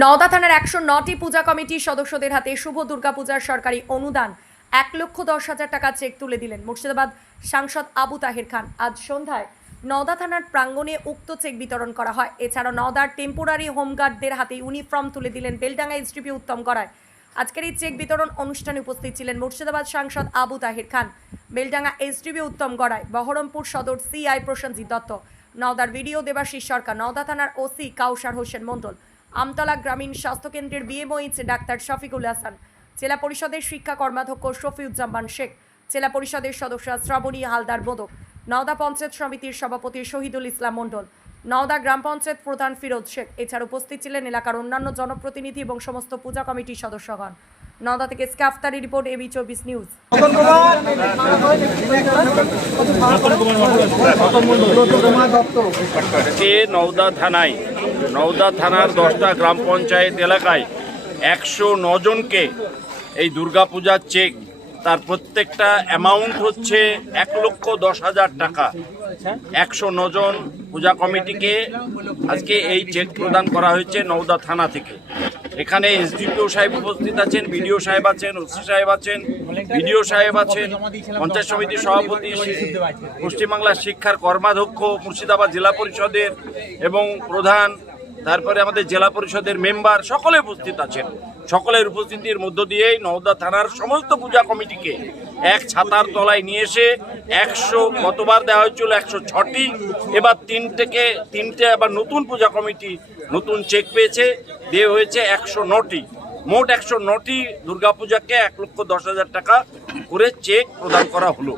নওদা থানার একশো নটি পূজা কমিটির সদস্যদের হাতে শুভ দুর্গাপূজার সরকারি অনুদান। এক লক্ষ দশ হাজার টাকা চেক তুলে দিলেন মুর্শিদাবাদ সাংসদ আবু তাহের খান। আজ সন্ধ্যায় নওদা থানার প্রাঙ্গণে উক্ত চেক বিতরণ করা হয়। এছাড়াও নওদার টেম্পোরারি হোমগার্ডদের হাতে ইউনিফর্ম তুলে দিলেন বেলডাঙ্গা এসডিপি উত্তম করায় আজকের এই চেক বিতরণ অনুষ্ঠানে উপস্থিত ছিলেন মুর্শিদাবাদ সাংসদ আবু তাহির খান, বেলডাঙ্গা এসডিপি উত্তম গড়ায় বহরমপুর সদর সিআই প্রসেনজিৎ দত্ত, নওদার ভিডিও দেবাশিস সরকার, নওদা থানার ওসি কাউসার হোসেন মণ্ডল আমতলা গ্রামীণ স্বাস্থ্যকেন্দ্রের বিএমওইচ ডাক্তার শফিকুল হাসান, জেলা পরিষদের শিক্ষা কর্মাধ্যক্ষ শফিউজ্জামান শেখ, জেলা পরিষদের সদস্য শ্রাবণী হালদার মোদক নওদা পঞ্চায়েত সমিতির সভাপতি শহীদুল ইসলাম মণ্ডল, নওদা গ্রাম পঞ্চায়েত প্রধান ফিরোজ শেখ। এছাড়া উপস্থিত ছিলেন এলাকার অন্যান্য জনপ্রতিনিধি এবং সমস্ত পূজা কমিটির সদস্যগণ নওদা থেকে স্কাফতারি রিপোর্ট, এবি চব্বিশ নিউজ। নওদা থানায়, নওদা থানার দশটা গ্রাম পঞ্চায়েত এলাকায় একশো নজনকে এই দুর্গাপূজার চেক, তার প্রত্যেকটা অ্যামাউন্ট হচ্ছে এক লক্ষ দশ হাজার টাকা। একশো নজন পূজা কমিটিকে আজকে এই চেক প্রদান করা হয়েছে নওদা থানা থেকে। এখানে এসডিপিও সাহেব উপস্থিত আছেন, বিডিও সাহেব আছেন, ওসি সাহেব আছেন, বিডিও সাহেব আছেন, পঞ্চায়েত সমিতির সভাপতি, পশ্চিমবাংলার শিক্ষার কর্মাধ্যক্ষ, মুর্শিদাবাদ জেলা পরিষদের এবং প্রধান, তারপরে আমাদের জেলা পরিষদের মেম্বার, সকলে উপস্থিত আছেন। সকলের উপস্থিতির মধ্য দিয়েই নওদা থানার সমস্ত পূজা কমিটিকে এক ছাতার তলায় নিয়ে এসে একশো গতবার দেওয়া হয়েছিল, একশো ছটি, এবার তিন থেকে তিনটে আবার নতুন পূজা কমিটি, নতুন চেক পেয়েছে। দিয়ে হয়েছে একশো নটি। মোট একশো নটি দুর্গাপূজাকে এক লক্ষ দশ হাজার টাকা করে চেক প্রদান করা হলো।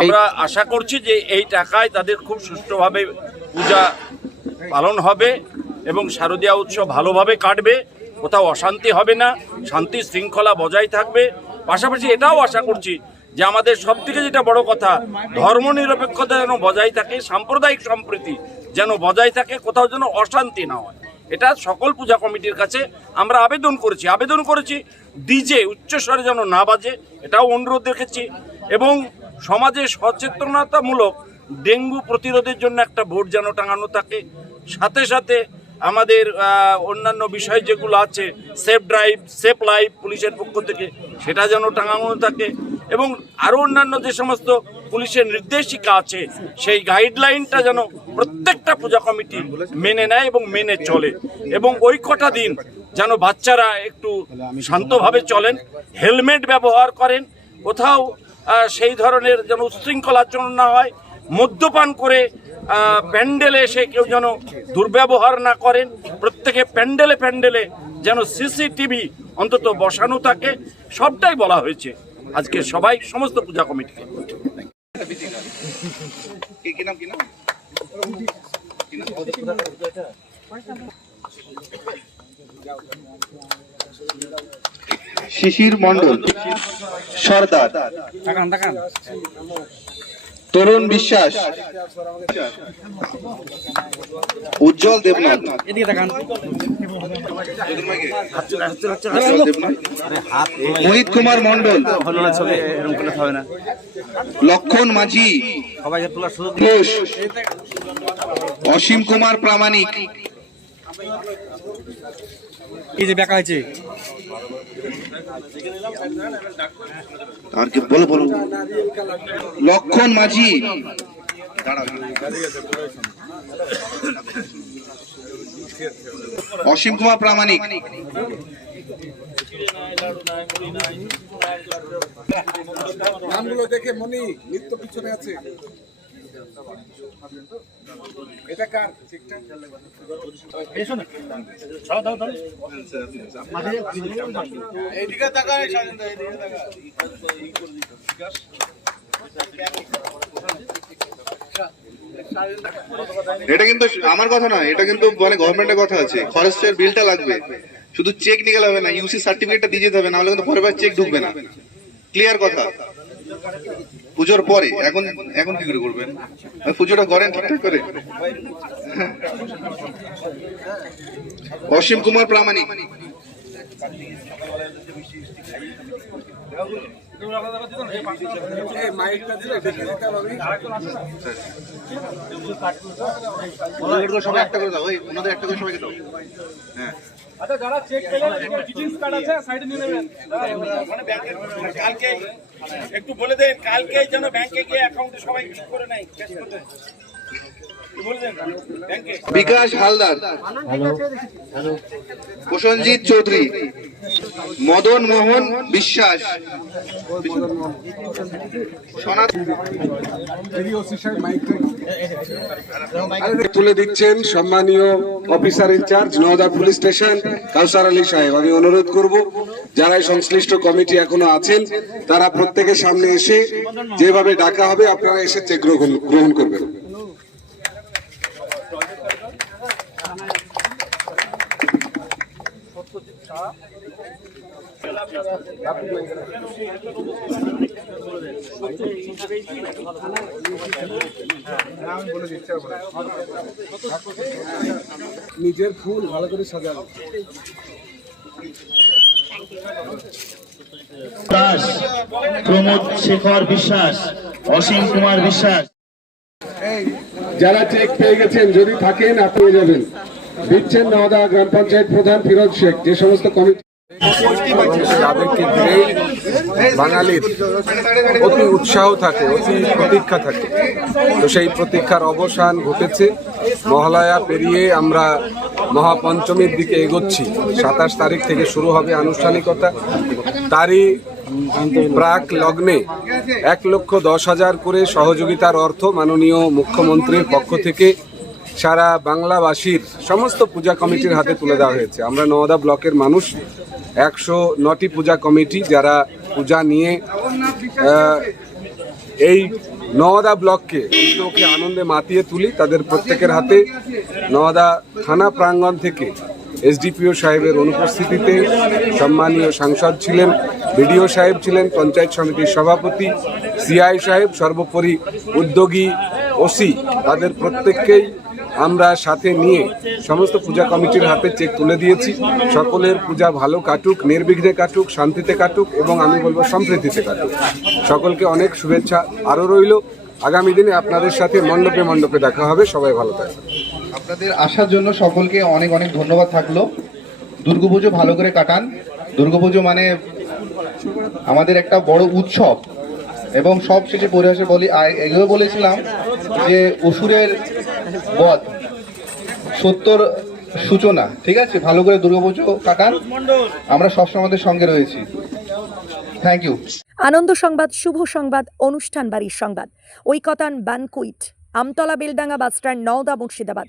আমরা আশা করছি যে এই টাকায় তাদের খুব সুষ্ঠুভাবে পূজা পালন হবে এবং শারদীয়া উৎসব ভালোভাবে কাটবে, কোথাও অশান্তি হবে না, শান্তি শৃঙ্খলা বজায় থাকবে। পাশাপাশি এটাও আশা করছি যে আমাদের সব থেকে যেটা বড় কথা, ধর্ম নিরপেক্ষতা যেন বজায় থাকে, সাম্প্রদায়িক সম্প্রীতি যেন বজায় থাকে, কোথাও যেন অশান্তি না হয়। এটা সকল পূজা কমিটির কাছে আমরা আবেদন করেছি। আবেদন করেছি, ডিজে উচ্চস্বরে যেন না বাজে, এটাও অনুরোধ রেখেছি। এবং সমাজে সচেতনতামূলক ডেঙ্গু প্রতিরোধের জন্য একটা বোর্ড যেন টাঙানো থাকে। সাথে সাথে আমাদের অন্যান্য বিষয় যেগুলো আছে, সেফ ড্রাইভ, সেফ লাইফ পুলিশের পক্ষ থেকে, সেটা যেন টাঙানো থাকে। এবং আরও অন্যান্য যে সমস্ত পুলিশের নির্দেশিকা আছে, সেই গাইডলাইনটা যেন প্রত্যেকটা পূজা কমিটি মেনে নেয় এবং মেনে চলে। এবং ওই কটা দিন যেন বাচ্চারা একটু শান্তভাবে চলেন, হেলমেট ব্যবহার করেন, কোথাও সেই ধরনের যেন উচ্ছৃঙ্খল আচরণ না হয়, মদ্যপান করে প্যান্ডেলে এসে কেউ যেন দুর্ব্যবহার না করেন, প্রত্যেকে প্যান্ডেলে প্যান্ডেলে যেন সিসিটিভি অন্তত বসানো থাকে, সবটাই বলা হয়েছে। আজকে সবাই সমস্ত পূজা কমিটিকে। কি কি নাম কি নাম? শিশির মন্ডল সর্দার। তরুণ বিশ্বাস। উজ্জ্বল দেবনাথ। মোহিত কুমার মন্ডল লক্ষণ মাঝি। ঘোষ। অসীম কুমার প্রামাণিক। এই যে বেকা হয়েছে। আর লক্ষণ মাঝি। অসীম কুমার প্রামাণিক। নামগুলো দেখে মনি নিত্য পিছনে আছে। এটা কার? ঠিকঠাক? এইদিকে তাকা এইদিকে তাকা এটা কিন্তু আমার কথা না এটা কিন্তু মানে গভর্নমেন্টের কথা আছে। খরচের বিলটা লাগবে। শুধু চেক নিয়ে গেলে হবে না ইউসি সার্টিফিকেটটা দিয়ে যেতে হবে না হলে কিন্তু পরের চেক ঢুকবে না। ক্লিয়ার কথা। পুজোর পরে এখন এখন কি করে করবেন? পুজোটা করেন ঠিকঠাক করে? অসীম কুমার প্রামাণিক। দিতে হবে ওনাদের সবাই একটা করে দাও ওই ওনাদের একটা করে সবাইকে দাও। হ্যাঁ। কালকে একটু বলে দেন কালকে যেন ব্যাংকে গিয়ে অ্যাকাউন্টে সবাই ক্লিক করে নেয়। ক্যাশ করে বিকাশ হালদার। প্রসঞ্জিৎ চৌধুরী। মদন মোহন বিশ্বাস। তুলে দিচ্ছেন সম্মানীয় officer in charge Nowda police station, Kausar Ali সাহেব। আমি অনুরোধ করব, যারা সংশ্লিষ্ট কমিটি এখনও আছেন, তারা প্রত্যেকের সামনে এসে যেভাবে ডাকা হবে, আপনারা এসে চেক গ্রহণ গ্রহণ করবেন। নিজের ফুল ভালো করে সাজানো দাস প্রমোদ শেখর বিশ্বাস অসীম কুমার বিশ্বাস। যারা চেক পেয়ে গেছেন যদি থাকেন আপনি যাবেন। দিচ্ছেন নওদা গ্রাম পঞ্চায়েত প্রধান ফিরোজ শেখ। যে সমস্ত কমিটি বাঙালির অতি উৎসাহ থাকে, অতি প্রতীক্ষা থাকে। তো সেই প্রতীক্ষার অবসান ঘটেছে। মহালয়া পেরিয়ে আমরা মহাপঞ্চমীর দিকে এগোচ্ছি। সাতাশ তারিখ থেকে শুরু হবে আনুষ্ঠানিকতা। তারই প্রাক লগ্নে এক লক্ষ দশ হাজার করে সহযোগিতার অর্থ মাননীয় মুখ্যমন্ত্রীর পক্ষ থেকে সারা বাংলাবাসীর সমস্ত পূজা কমিটির হাতে তুলে দেওয়া হয়েছে। আমরা নওদা ব্লকের মানুষ, একশো নটি পূজা কমিটি যারা পূজা নিয়ে এই নওদা ব্লককে উদ্যোগকে আনন্দে মাতিয়ে তুলি, তাদের প্রত্যেকের হাতে নওদা থানা প্রাঙ্গণ থেকে এসডিপিও সাহেবের অনুপস্থিতিতে সম্মানীয় সাংসদ ছিলেন, বিডিও সাহেব ছিলেন, পঞ্চায়েত সমিতির সভাপতি, সিআই সাহেব, সর্বোপরি উদ্যোগী ওসি, তাদের প্রত্যেককেই আমরা সাথে নিয়ে সমস্ত পূজা কমিটির হাতে চেক তুলে দিয়েছি। সকলের পূজা ভালো কাটুক, নির্বিঘ্নে কাটুক, শান্তিতে কাটুক এবং আমি বলব সম্প্রীতিতে কাটুক। সকলকে অনেক শুভেচ্ছা। আরও রইল, আগামী দিনে আপনাদের সাথে মণ্ডপে মণ্ডপে দেখা হবে। সবাই ভালো থাকবে আপনাদের আসার জন্য সকলকে অনেক অনেক ধন্যবাদ থাকল। দুর্গাপুজো ভালো করে কাটান। দুর্গাপুজো মানে আমাদের একটা বড় উৎসব। এবং সব শেষে পরিহাসে বলি এগুলো বলেছিলাম যে অসুরের বধ, সত্যর সূচনা, ঠিক আছে? ভালো করে দুর্গাপুজো কাটান। আমরা সবসময় আমাদের সঙ্গে রয়েছি। থ্যাংক ইউ আনন্দ সংবাদ, শুভ সংবাদ, অনুষ্ঠান বাড়ির সংবাদ। Oikotan banquet, Amtala Beldanga bus stand Nowda Murshidabad.